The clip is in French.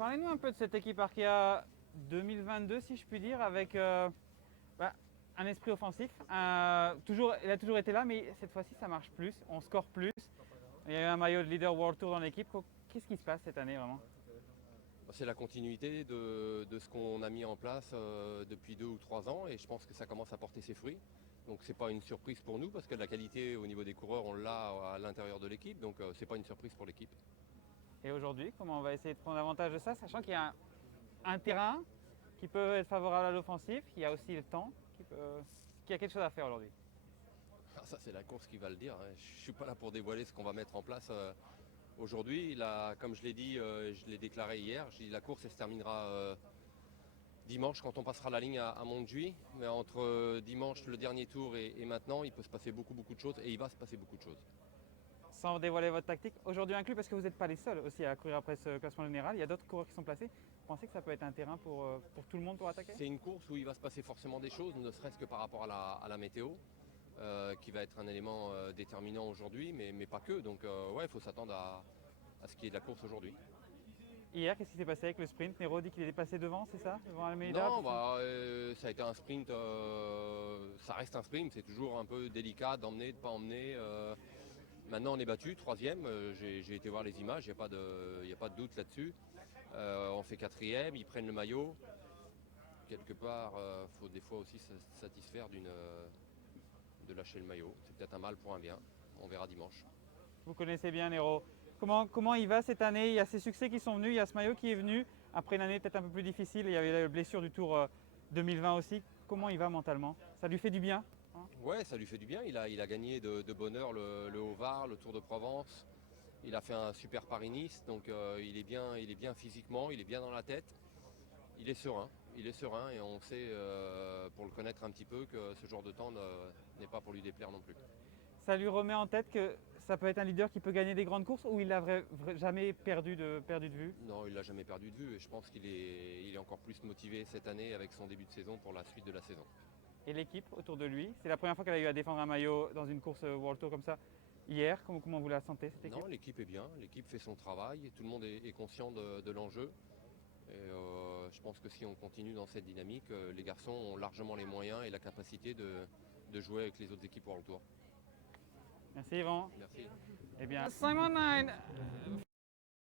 Parlez-nous un peu de cette équipe Arkea 2022, si je puis dire, avec un esprit offensif. Il a toujours été là, mais cette fois-ci, ça marche plus. On score plus. Il y a eu un maillot de leader World Tour dans l'équipe. Qu'est-ce qui se passe cette année vraiment? C'est la continuité de ce qu'on a mis en place depuis 2 ou 3 ans et je pense que ça commence à porter ses fruits. Donc c'est pas une surprise pour nous parce que la qualité au niveau des coureurs on l'a à l'intérieur de l'équipe, donc c'est pas une surprise pour l'équipe. Et aujourd'hui, comment on va essayer de prendre avantage de ça, sachant qu'il y a un terrain qui peut être favorable à l'offensive, il y a aussi le temps, qu'il y a quelque chose à faire aujourd'hui. Ça c'est la course qui va le dire, hein. Je suis pas là pour dévoiler ce qu'on va mettre en place aujourd'hui. Comme je l'ai dit, je l'ai déclaré hier, j'ai dit la course elle se terminera dimanche quand on passera la ligne à Montjuïc. Mais entre dimanche le dernier tour et maintenant il peut se passer beaucoup de choses et il va se passer beaucoup de choses. Sans dévoiler votre tactique, aujourd'hui inclus parce que vous n'êtes pas les seuls aussi à courir après ce classement général, il y a d'autres coureurs qui sont placés. Vous pensez que ça peut être un terrain pour tout le monde pour attaquer? C'est une course où il va se passer forcément des choses, ne serait-ce que par rapport à la météo, qui va être un élément déterminant aujourd'hui, mais pas que. Donc ouais, il faut s'attendre à ce qui est de la course aujourd'hui. Hier, qu'est-ce qui s'est passé avec le sprint? Nero dit qu'il est passé devant, c'est ça? Devant Almeida? Non, ça a été un sprint, ça reste un sprint, c'est toujours un peu délicat d'emmener, de ne pas emmener. Maintenant on est battu, troisième, j'ai été voir les images, il n'y a pas de doute là-dessus. On fait quatrième, ils prennent le maillot. Quelque part, il faut des fois aussi se satisfaire de lâcher le maillot. C'est peut-être un mal pour un bien, on verra dimanche. Vous connaissez bien Nero. Comment il va cette année? Il y a ces succès qui sont venus, il y a ce maillot qui est venu après une année peut-être un peu plus difficile. Il y avait la blessure du Tour 2020 aussi. Comment il va mentalement? Ça lui fait du bien? Ouais, ça lui fait du bien. Il a gagné de bonne heure le Haut-Var, le Tour de Provence. Il a fait un super Paris-Nice, donc il est bien physiquement, il est bien dans la tête. Il est serein et on sait, pour le connaître un petit peu, que ce genre de temps n'est pas pour lui déplaire non plus. Ça lui remet en tête que ça peut être un leader qui peut gagner des grandes courses ou il l'a jamais perdu de vue? Non, il l'a jamais perdu de vue et je pense qu'il est encore plus motivé cette année avec son début de saison pour la suite de la saison. Et l'équipe autour de lui, c'est la première fois qu'elle a eu à défendre un maillot dans une course World Tour comme ça hier. Comment vous la sentez cette équipe? Non, l'équipe est bien, l'équipe fait son travail, tout le monde est conscient de l'enjeu. Et je pense que si on continue dans cette dynamique, les garçons ont largement les moyens et la capacité de jouer avec les autres équipes World Tour. Merci Yvan. Merci. Eh bien, Simon 9